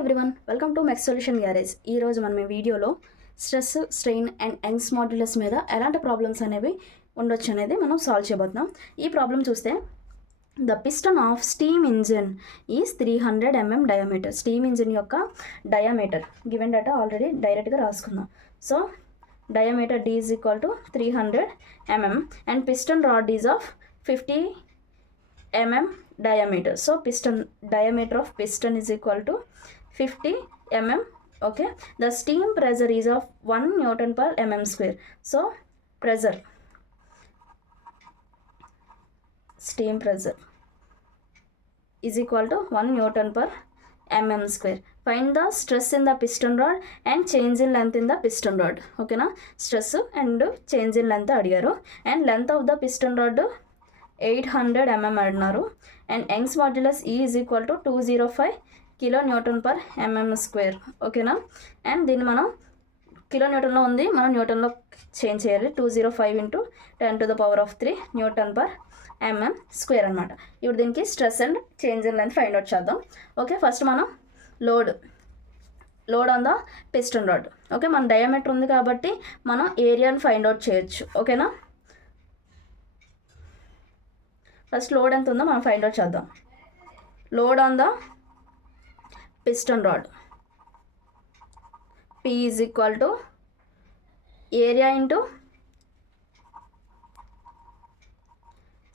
Everyone, welcome to mech solution garage. ఈరోజు మనం ఈ వీడియోలో stress, strain and Young's modulus మీద ఎలాంటి ప్రాబ్లమ్స్ అనేవి ఉండొచ్చు అనేది మనం సాల్వ్ చేయబోతున్నాం. ఈ ప్రాబ్లం చూస్తే the piston of steam engine is 300 mm diameter. Steam engine యొక్క డయామీటర్ గివెన్ డేటా ఆల్రెడీ డైరెక్ట్గా రాసుకుందాం. So diameter D is equal to 300 mm and piston rod is of 50 mm diameter. So piston diameter of piston is equal to 50 mm. Okay, the steam pressure is of 1 Newton per mm square. So pressure, steam pressure is equal to 1 Newton per mm square. Find the stress in the piston rod and change in length in the piston rod. Okay na, stress and change in length adigaru and length of the piston rod 800 mm అడినారు and Young's modulus E is equal to 205 kilonewton per mm square. ఓకేనా, and దీన్ని మనం కిలోన్యూటన్లో ఉంది, మనం న్యూటన్లో change చేయాలి. 205 × 10⁻³ Newton per mm square అనమాట. ఇప్పుడు దీనికి stress and change in length find out చేద్దాం. ఓకే, ఫస్ట్ మనం load on the piston rod. Okay, మన డయామీటర్ ఉంది కాబట్టి మనం ఏరియాని ఫైండ్ అవుట్ చేయొచ్చు. ఓకేనా, ఫస్ట్ లోడ్ ఎంత ఉందో మనం ఫైండ్ అవుట్ చేద్దాం. Load on the piston rod P is equal to area into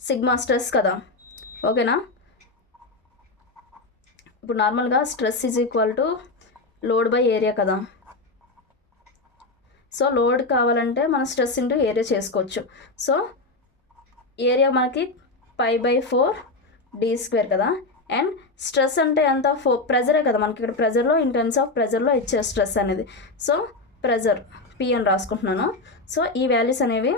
sigma stress కదా. ఓకేనా, ఇప్పుడు నార్మల్గా stress is equal to load by area కదా. సో లోడ్ కావాలంటే మనం స్ట్రెస్ ఇంటూ ఏరియా చేసుకోవచ్చు. సో ఏరియా మనకి π/4 d² కదా, అండ్ స్ట్రెస్ అంటే ఎంత ప్రెజరే కదా మనకి. ఇక్కడ ప్రెజర్లో ఇన్ టర్మ్స్ ఆఫ్ ప్రెజర్లో ఇచ్చే స్ట్రెస్ అనేది. సో ప్రెజర్ P అని రాసుకుంటున్నాను. సో ఈ వాల్యూస్ అనేవి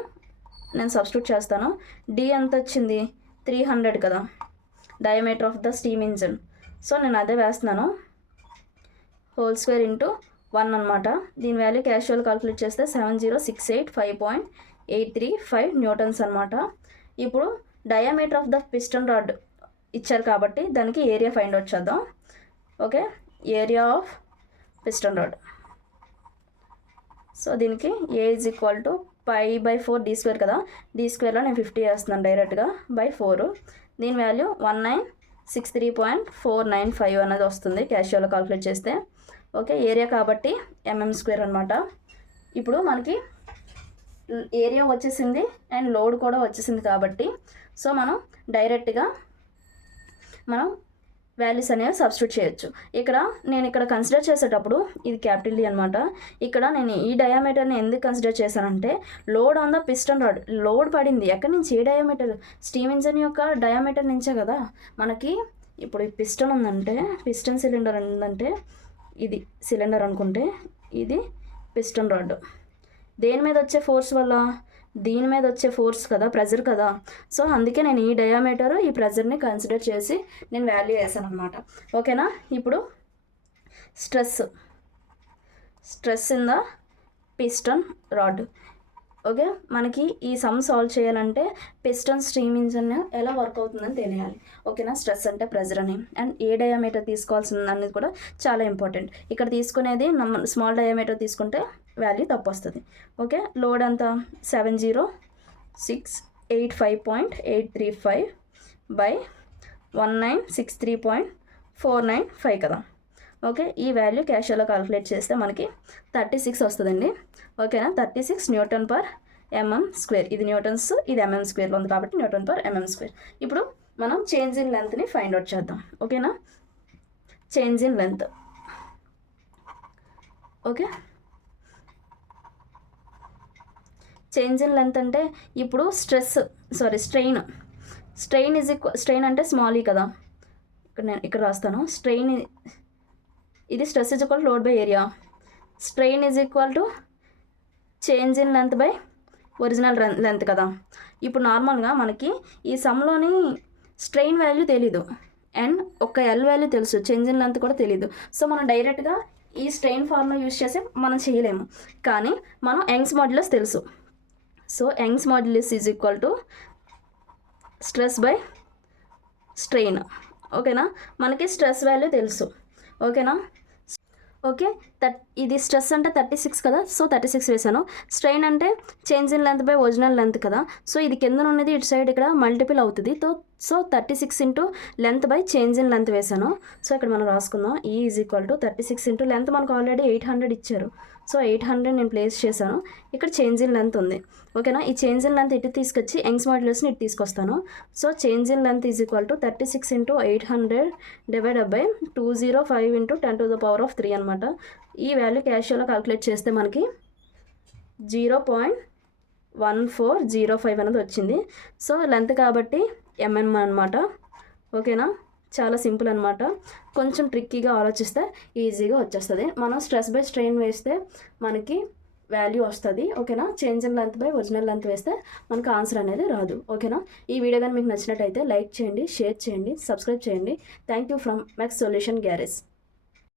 నేను సబ్స్టిట్యూట్ చేస్తాను. D ఎంత వచ్చింది, 300 కదా diameter of the steam engine. So నేను అదే వేస్తున్నాను, హోల్ స్క్వేర్ ఇంటూ 1 అనమాట. దీని వాల్యూ క్యాషువల్ కాల్కులేట్ చేస్తే 70685.835 న్యూటన్స్ అనమాట. ఇప్పుడు diameter of the piston rod ఇచ్చారు కాబట్టి దానికి ఏరియా ఫైండ్ అవుట్ చేద్దాం. Okay, area of piston rod. So దీనికి A is equal to π/4 d² కదా. d²లో నేను 50 వేస్తున్నాను డైరెక్ట్గా, /4. దీని వాల్యూ 1963.495 అనేది వస్తుంది క్యాషువల్గా కాల్కులేట్ చేస్తే. ఓకే, ఏరియా కాబట్టి mm² అనమాట. ఇప్పుడు మనకి ఏరియా వచ్చేసింది అండ్ లోడ్ కూడా వచ్చేసింది కాబట్టి సో మనం డైరెక్ట్గా మనం వాల్యూస్ అనేవి సబ్స్టిట్యూట్ చేయొచ్చు. నేను ఇక్కడ కన్సిడర్ చేసేటప్పుడు ఇది క్యాపిటల్ D అనమాట. ఇక్కడ నేను ఈ డయామీటర్ని ఎందుకు కన్సిడర్ చేశానంటే load on the piston rod. Load పడింది ఎక్కడి నుంచి, ఏ డయామీటర్, స్టీమ్ ఇంజిన్ యొక్క డయామీటర్ నుంచే కదా మనకి. ఇప్పుడు ఈ పిస్టన్ ఉందంటే, పిస్టన్ సిలిండర్ ఉందంటే, ఇది సిలిండర్ అనుకుంటే ఇది పిస్టన్ రాడ్. దేని మీద వచ్చే ఫోర్స్ వల్ల, దీని మీద వచ్చే ఫోర్స్ కదా, ప్రెజర్ కదా. సో అందుకే నేను ఈ డయామీటర్, ఈ ప్రెజర్ని కన్సిడర్ చేసి నేను వాల్యూ వేసాను అనమాట. ఓకేనా, ఇప్పుడు stress in the piston rod. Okay, మనకి ఈ సమ్ సాల్వ్ చేయాలంటే పిస్టన్ స్టీమ్ ఇంజిన్ ఎలా వర్క్ అవుతుందని తెలియాలి. ఓకేనా, స్ట్రెస్ అంటే ప్రెజర్ అని, అండ్ ఏ డయామీటర్ తీసుకోవాల్సింది అనేది కూడా చాలా ఇంపార్టెంట్. ఇక్కడ తీసుకునేది స్మాల్ డయామీటర్ తీసుకుంటే వాల్యూ తప్పు వస్తుంది. ఓకే, లోడ్ అంతా 70685.835 బై 1963.495 కదా. ఓకే, ఈ వాల్యూ క్యాషువల్గా కాల్కులేట్ చేస్తే మనకి 36 వస్తుందండి. ఓకేనా, 36 న్యూటన్ పర్ mm స్క్వేర్. ఇది న్యూటన్స్, ఇది mm స్క్వేర్లో ఉంది కాబట్టి న్యూటన్ పర్ mm స్క్వేర్. ఇప్పుడు మనం చేంజ్ ఇన్ లెంత్ని ఫైండ్ అవుట్ చేద్దాం. ఓకేనా, change in length. Okay, change in length అంటే ఇప్పుడు స్ట్రెయిన్ అంటే స్మాల్ ఈ కదా. ఇక్కడ రాస్తాను, స్ట్రెయిన్ ఇది stress is equal load by area. Strain is equal to change in length by original length కదా. ఇప్పుడు నార్మల్గా మనకి ఈ సమ్లోని స్ట్రెయిన్ వాల్యూ తెలీదు అండ్ ఒక L వాల్యూ తెలుసు, చేంజ్ ఇన్ లెంత్ కూడా తెలీదు. సో మనం డైరెక్ట్గా ఈ స్ట్రెయిన్ ఫార్ములా యూజ్ చేసి మనం చేయలేము, కానీ మనం యంగ్స్ మాడ్యులస్ తెలుసు. So Young's modulus is equal to stress by strain. ఓకేనా, మనకి స్ట్రెస్ వాల్యూ తెలుసు. ఓకేనా, ఓకే. ఇది స్ట్రెస్ అంటే 36 కదా, సో 36 వేసాను. స్ట్రెయిన్ అంటే change in length by original length కదా, సో ఇది కింద ఉన్నది ఇటు సైడ్ ఇక్కడ మల్టిపుల్ అవుతుంది. So 36 into length by change in length వేసాను. సో ఇక్కడ మనం రాసుకుందాం, ఈ is equal to 36 into length మనకు ఆల్రెడీ 800 ఇచ్చారు. సో 800 నేను ప్లేస్ చేశాను. ఇక్కడ చేంజ్ ఇన్ లెంత్ ఉంది. ఓకేనా, ఈ చేంజ్ ఇన్ లెంత్ ఇటు తీసుకొచ్చి యంగ్స్ మాడ్యులస్ని ఇటు తీసుకొస్తాను. So change in length is equal to 36 into 800 divided by 205 into 10⁻³ అనమాట. ఈ వాల్యూ క్యాషియోలో క్యాలిక్యులేట్ చేస్తే మనకి 0.1405 అనేది వచ్చింది. సో లెంత్ కాబట్టి ఎంఎం అనమాట. ఓకేనా, చాలా సింపుల్ అనమాట. కొంచెం ట్రిక్కీగా ఆలోచిస్తే ఈజీగా వచ్చేస్తుంది. మనం స్ట్రెస్ బై స్ట్రెయిన్ వేస్తే మనకి వాల్యూ వస్తుంది. ఓకేనా, change in length by original length వేస్తే మనకు ఆన్సర్ అనేది రాదు. ఓకేనా, ఈ వీడియో కానీ మీకు నచ్చినట్టయితే లైక్ చేయండి, షేర్ చేయండి, సబ్స్క్రైబ్ చేయండి. Thank you from mech solution garage.